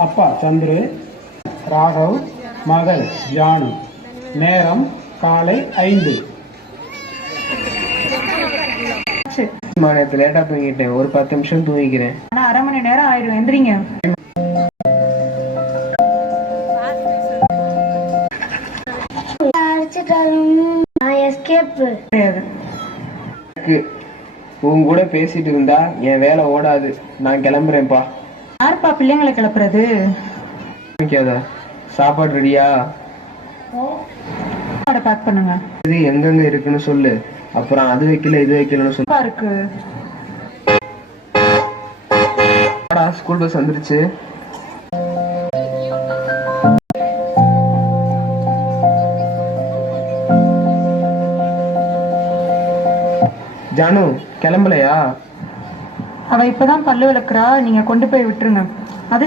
அப்பா சந்துரு, ராகவ், மகள் ஜானு. நேரம் காலை 5. நேற்று லேட்டா தூங்கிட்டேன், ஒரு 10 நிமிஷம் தூங்கிக்கிறேன். ஆனா அரை மணி நேரம் ஆயிடும், எந்திரிங்க. உன் கூட பேசிட்டு இருந்தா என் வேலை ஓடாது. நான் கிளம்புறேன்ப்பா. யாருப்பா பிள்ளைங்களை கிளப்புறது? சாப்பாடு ரெடியா? பேக் பண்ணுங்க. இது எங்கெங்க இருக்குன்னு சொல்லு. அப்புறம் அது வைக்கல இது வைக்கலன்னு சொல்லு. இருக்கு. ஸ்கூல் பஸ் வந்துருச்சு. ஜானு கிளம்பலையா? அவ இப்பதான் பல்லு விளக்குறா, நீங்க கொண்டு போய் விட்டுருங்க. அது